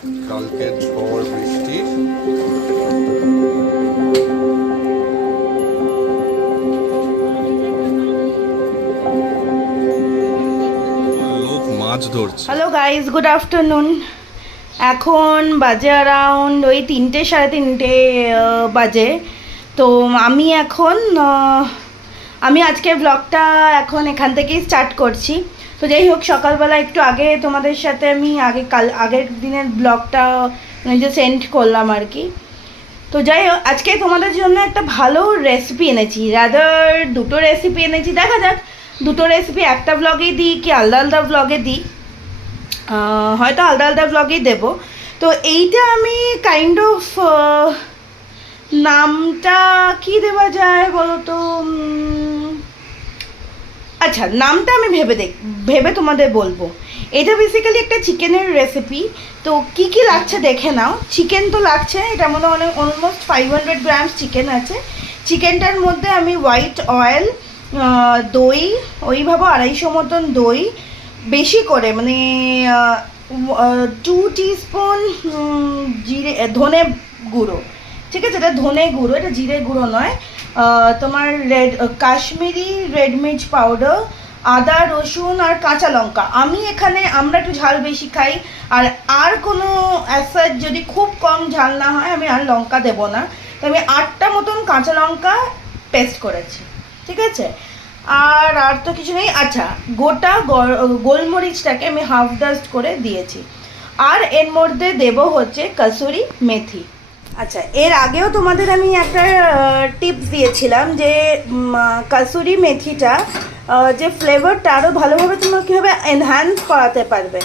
কালকে ঝড় বৃষ্টি। লোক মাছ ধরছে। Hello guys, good afternoon. এখন বাজে অ্যারাউন্ড ওই 3টে সাড়ে 3টে বাজে। তো আমি আজকের ব্লগটা এখন এখান থেকেই স্টার্ট করছি। তো যাই হোক, সকালবেলা একটু আগে তোমাদের সাথে আমি আগের দিনের ব্লগটা যে সেন্ড করলাম আর কি। তো যাই হোক, আজকে তোমাদের জন্য একটা ভালো রেসিপি এনেছি, রাদার দুটো রেসিপি এনেছি। দেখা যাক দুটো রেসিপি একটা ব্লগেই দিই কি আলাদা আলাদা ব্লগে দিই। হয়তো আলাদা আলাদা ব্লগেই দেবো। তো এইটা আমি কাইন্ড অফ নামটা কি দেওয়া যায় বলো তো। আচ্ছা, নামটা আমি ভেবে তোমাদের বলবো। এটা বেসিক্যালি একটা চিকেনের রেসিপি। তো কি কি লাগছে দেখে নাও। চিকেন তো লাগছে, এটা মনে হয় অলমোস্ট 500 গ্রামস চিকেন আছে। চিকেনটার মধ্যে আমি হোয়াইট অয়েল, দই, ওইভাবে 250 মতন দই, বেশি করে মানে 2 টিস্পুন ধনে গুঁড়ো। ঠিক আছে, এটা ধনে গুঁড়ো, এটা জিরে গুঁড়ো নয়। তোমার কাশ্মীরি রেড মির্চ পাউডার, আদা রসুন আর কাঁচা লঙ্কা। আমরা একটু ঝাল বেশি খাই। আর কোনো অ্যাসাড যদি খুব কম ঝাল না হয় আমি আর লঙ্কা দেবো না। তো আমি 8টা মতন কাঁচা লঙ্কা পেস্ট করেছি। ঠিক আছে, আর তো কিছু নেই। আচ্ছা, গোটা গোলমরিচটাকে আমি হাফ ডাস্ট করে দিয়েছি। আর এর মধ্যে দেব হচ্ছে কসুরি মেথি। আচ্ছা, এর আগেও তোমাদের আমি একটা টিপস দিয়েছিলাম যে কসুরি মেথিটা যে ফ্লেভারটা আরও ভালোভাবে তোমরা কীভাবে এনহ্যান্স করাতে পারবে।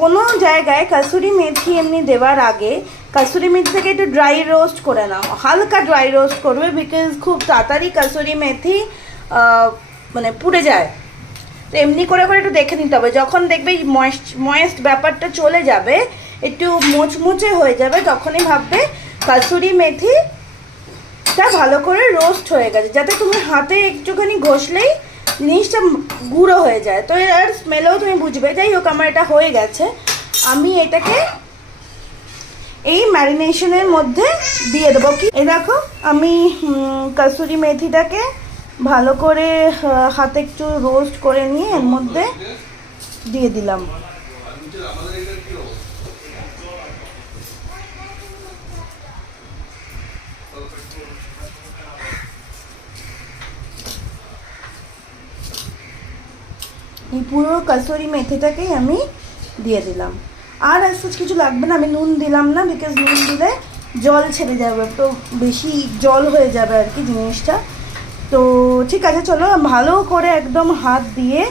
কোনো জায়গায় কসুরি মেথি এমনি দেওয়ার আগে কসুরি মেথিটাকে একটু ড্রাই রোস্ট করে নাও, হালকা ড্রাই রোস্ট করবে, বিকজ খুব তাড়াতাড়ি কসুরি মেথি মানে পুড়ে যায়। তো এমনি করে করে একটু দেখে নিতে হবে। যখন দেখবে ময়েস্ট ব্যাপারটা চলে যাবে, একটু মুচমুচে হয়ে যাবে, তখনই ভাববে কসুরি মেথিটা ভালো করে রোস্ট হয়ে গেছে, যাতে তুমি হাতে একটুখানি ঘষলেই জিনিসটা গুঁড়ো হয়ে যায়। তো এর স্মেলেও তুমি বুঝবে। যাই হোক, আমার এটা হয়ে গেছে। আমি এটাকে এই ম্যারিনেশনের মধ্যে দিয়ে দেবো। কি এই দেখো, আমি কসুরি মেথিটাকে ভালো করে হাতে একটু রোস্ট করে নিয়ে এর মধ্যে দিয়ে দিলাম। এই পুরো কসুরি মেথিটাকেই আমি দিয়ে দিলাম। আর এসব কিছু লাগবে না। আমি নুন দিলাম না, বিকজ নুন দিলে জল ছেড়ে যাবে, তো বেশি জল হয়ে যাবে আর কি জিনিসটা। তো ঠিক আছে, চলো ভালো করে একদম হাত দিয়ে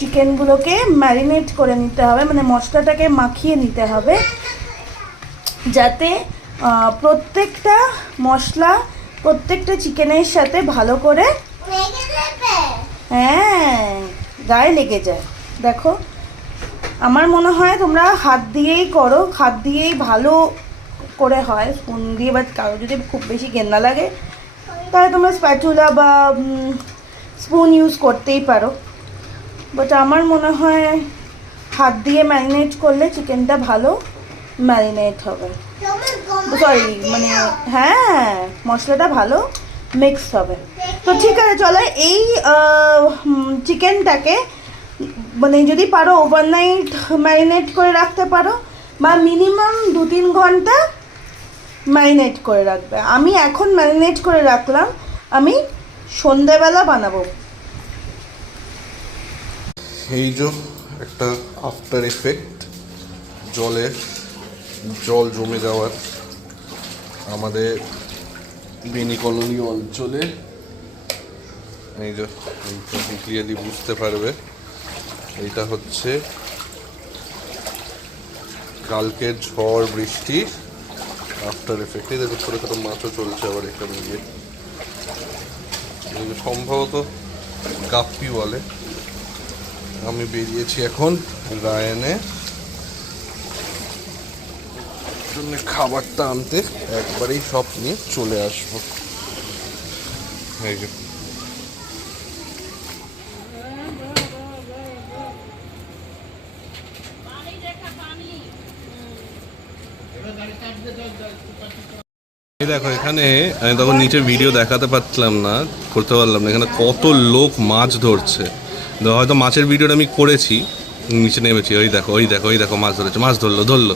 চিকেনগুলোকে ম্যারিনেট করে নিতে হবে, মানে মশলাটাকে মাখিয়ে নিতে হবে, যাতে প্রত্যেকটা মশলা প্রত্যেকটা চিকেনের সাথে ভালো করে হ্যাঁ গায়ে লেগে যায়। দেখো, আমার মনে হয় তোমরা হাত দিয়েই করো, হাত দিয়েই ভালো করে হয়, স্পুন দিয়ে। বা কারো যদি খুব বেশি গেন্দা লাগে তাহলে তোমরা স্প্যাচুলা বা স্পুন ইউজ করতেই পারো। বাট আমার মনে হয় হাত দিয়ে ম্যারিনেট করলে চিকেনটা ভালো ম্যারিনেট হবে। সরি, মানে হ্যাঁ, মশলাটা ভালো মিক্স হবে। তো ঠিক আছে, চলো এই চিকেনটাকে মানে যদি পারো ওভারনাইট ম্যারিনেট করে রাখতে পারো, বা মিনিমাম 2-3 ঘন্টা ম্যারিনেট করে রাখবে। আমি এখন ম্যারিনেট করে রাখলাম, আমি সন্ধেবেলা বানাবো। এই যে একটা আফটার এফেক্ট জল জমে যাওয়ার আমাদের বেনি কলোনি অঞ্চলে। এই যে ক্লিয়ারলি বুঝতে পারবে, এইটা হচ্ছে কালকের ঝড় বৃষ্টির আফটার এফেক্ট। এই দেখো, ছোটো ছোটো মাছও চলছে আবার এখানে গিয়ে। সম্ভবত গাপ্পি বলে। আমি বেরিয়েছি এখন রায়ানে জন্য খাবারটা আনতে, একবারেই সব নিয়ে চলে আসবো। এই যে এই দেখো এখানে আমি তখন নিচে ভিডিও দেখাতে পারছিলাম না, করতে পারলাম না, এখানে কত লোক মাছ ধরছে। হয়তো মাছের ভিডিওটা আমি করেছি, নিচে নেমেছি, ওই দেখো ওই দেখো ওই দেখো মাছ ধরেছে, মাছ ধরলো।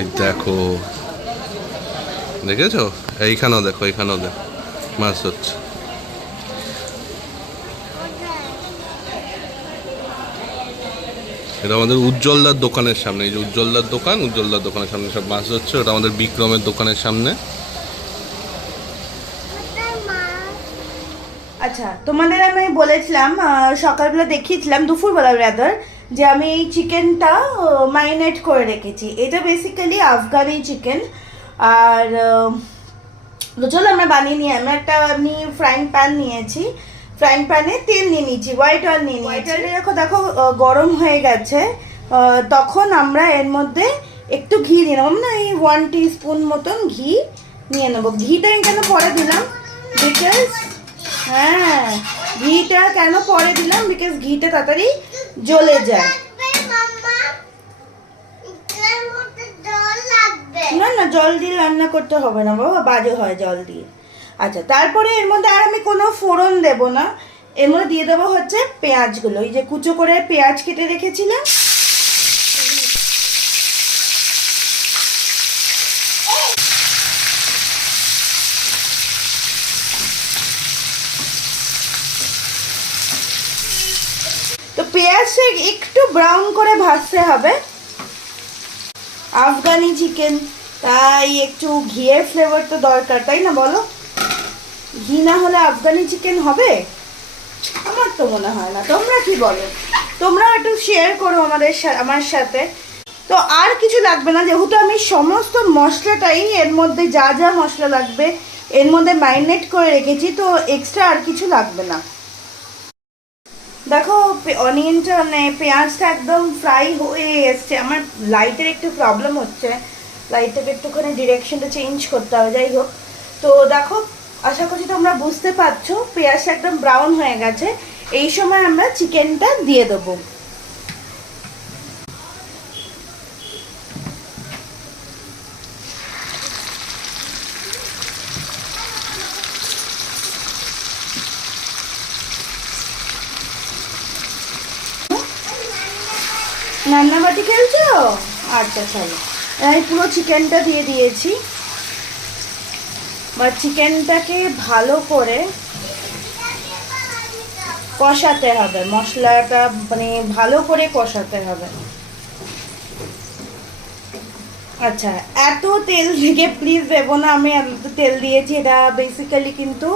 এই দেখো, দেখেছো? এইখানেও দেখো মাছ ধরছে। এটা আমাদের উজ্জ্বলদার দোকানের সামনে, এই যে উজ্জ্বলদার দোকানের সামনে সব মাছ ধরছে। ওটা আমাদের বিক্রমের দোকানের সামনে। আচ্ছা, তোমাদের আমি বলেছিলাম সকালবেলা দেখিয়েছিলাম, দুপুরবেলা রাদার, যে আমি এই চিকেনটা ম্যারিনেট করে রেখেছি। এটা বেসিক্যালি আফগানি চিকেন। আর চলো আমরা বানিয়ে নিয়ে, আমি ফ্রাইং প্যান নিয়েছি, ফ্রাইং প্যানে তেল নিয়ে নিয়েছি, হোয়াইট অয়েল নিয়ে নিয়েছি। দেখো গরম হয়ে গেছে, তখন আমরা এর মধ্যে একটু ঘি দিয়ে নেবো, না এই 1 টিস্পুন মতন ঘি নিয়ে নেবো। ঘিটা কেন পরে দিলাম, বিকজ ঘিটা কেন পরে দিলাম, বিকজ ঘিটা তাড়াতাড়ি জ্বলে যায়। না জল দিয়ে রান্না করতে হবে না বাবা, বাজে হয় জল দিয়ে। আচ্ছা, তারপরে এর মধ্যে আর আমি কোনো ফোড়ন দেব না, এর মধ্যে দিয়ে দেবো হচ্ছে পেঁয়াজগুলো, এই যে কুচো করে পেঁয়াজ কেটে রেখেছিলাম। তো পেঁয়াজটা একটু ব্রাউন করে ভাজতে হবে, আফগানি চিকেন তাই একটু ঘিয়ের ফ্লেভার তো দরকার, তাই না বলো? ঘি না হলে আফগানি চিকেন হবে? আমার তো মনে হয় না, তোমরা কি বলো? তোমরা একটু শেয়ার করো আমার সাথে। তো আর কিছু লাগবে না, যেহেতু আমি সমস্ত মশলাটাই এর মধ্যে যা যা মশলা লাগবে এর মধ্যে ম্যারিনেট করে রেখেছি, তো এক্সট্রা আর কিছু লাগবে না। দেখো অনিয়নটা মানে পেঁয়াজটা একদম ফ্রাই হয়ে এসছে। আমার লাইটের একটু প্রবলেম হচ্ছে, লাইটটাকে একটুখানি ডিরেকশনটা চেঞ্জ করতে হবে। যাই হোক, তো দেখো আশা করছি তোমরা বুঝতে পারছো পেঁয়াজটা একদম ব্রাউন হয়ে গেছে। এই সময় আমরা চিকেনটা দিয়ে দেবো। রান্নাবাটি খেলছো? আচ্ছা চলো, আমি পুরো চিকেনটা দিয়ে দিয়েছি। বা চিকেনটাকে ভালো করে কষাতে হবে, মশলাটা মানে ভালো করে কষাতে হবে। আচ্ছা, এত তেল থেকে প্লিজ দেবো না, আমি এত তেল দিয়েছি, এটা বেসিক্যালি কিন্তু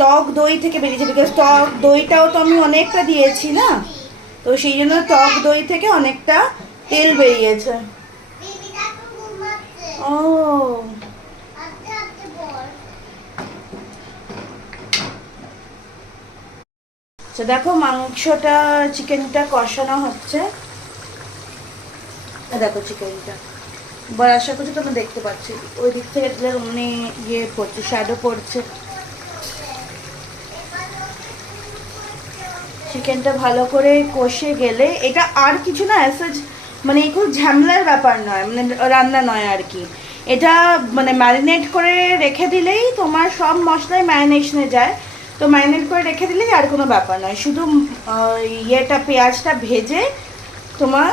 টক দই থেকে বেরিয়েছে, বিকজ টক দইটাও তো আমি অনেকটা দিয়েছি না, তো সেই জন্য টক দই থেকে অনেকটা তেল বেরিয়েছে। ও আচ্ছা, দেখো মাংসটা চিকেনটা কষানো হচ্ছে, দেখো চিকেনটা এবার আশা করছি তোমরা দেখতে পাচ্ছি, ওই দিক থেকে মানে ইয়ে পড়ছে, শ্যাডো পড়ছে। চিকেনটা ভালো করে কষে গেলে, এটা আর কিছু না মানে খুব ঝামেলার ব্যাপার নয়, মানে রান্না নয় আর কি। এটা মানে ম্যারিনেট করে রেখে দিলেই তোমার সব মশলাই ম্যারিনেশনে যায়, তো ম্যারিনেট করে রেখে দিলেই আর কোনো ব্যাপার নয়। শুধু ইয়েটা পেঁয়াজটা ভেজে তোমার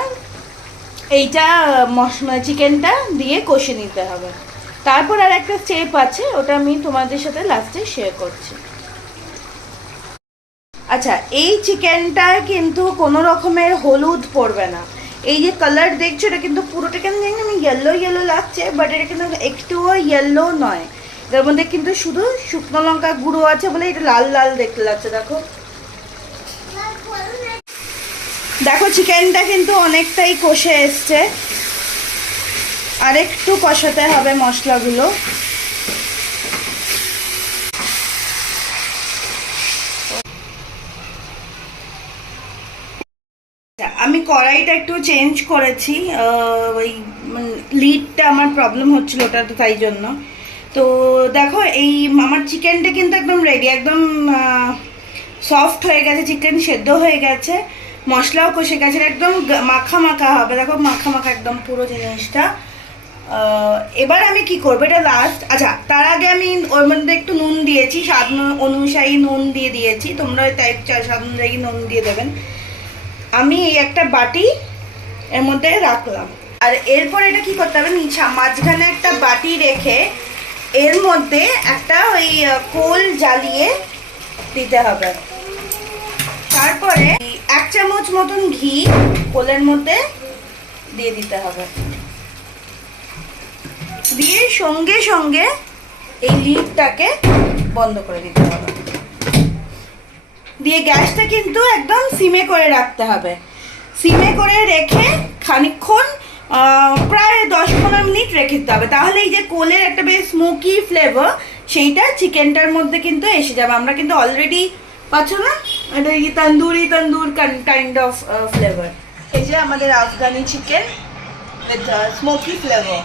এইটা চিকেনটা দিয়ে কষে নিতে হবে। তারপর আর একটা স্টেপ আছে, ওটা আমি তোমাদের সাথে লাস্টে শেয়ার করছি। আচ্ছা, এই চিকেনটায় কিন্তু কোনো রকমের হলুদ পড়বে না। এই যে কালার দেখছো, এটা কিন্তু পুরোটা কেন জানি আমি ইয়েলো লাগছে, বাট এটা কিন্তু একটুও ইয়েলো নয়, এর মধ্যে কিন্তু শুধু শুকনো লঙ্কা গুঁড়ো আছে বলে এটা লাল লাল দেখতে লাগছে। দেখো দেখো চিকেনটা কিন্তু অনেকটাই কষে এসছে, আর একটু কষাতে হবে মশলাগুলো। আমি কড়াইটা একটু চেঞ্জ করেছি, ওই লিডটা আমার প্রবলেম হচ্ছিল, ওটা তো তাই জন্য। তো দেখো এই আমার চিকেনটা কিন্তু একদম রেডি, একদম সফট হয়ে গেছে, চিকেন সেদ্ধ হয়ে গেছে, মশলাও কষে গেছে, একদম মাখা মাখা হবে। দেখো মাখা মাখা একদম পুরো জিনিসটা। এবার আমি কি করবো, এটা লাস্ট। আচ্ছা, তার আগে আমি ওর মধ্যে একটু নুন দিয়েছি, স্বাদ অনুযায়ী নুন দিয়ে দিয়েছি, তোমরা টাইপ স্বাদ অনুযায়ী নুন দিয়ে দেবেন। আমি এই একটা বাটি এর মধ্যে রাখলাম। আর এরপর এটা কি করতে হবে, মাঝখানে একটা বাটি রেখে এর মধ্যে একটা ওই কোল জ্বালিয়ে দিতে হবে। তারপরে 1 চামচ মতন ঘি কোলের মধ্যে দিয়ে দিতে হবে, দিয়ে সঙ্গে সঙ্গে এই লিডটাকে বন্ধ করে দিতে হবে, দিয়ে গ্যাসটা কিন্তু একদম সিমে করে রাখতে হবে। সিমে করে রেখে খানিকক্ষণ প্রায় 10-15 মিনিট রেখে দিতে হবে, তাহলে এই যে কোলের একটা বেশ স্মোকি ফ্লেভার সেইটা চিকেনটার মধ্যে কিন্তু এসে যাবে। আমরা কিন্তু অলরেডি পাচ্ছ না, এটা এই তন্দুর কাইন্ড অফ ফ্লেভার। এই যে আমাদের Afghani chicken with smoky flavour.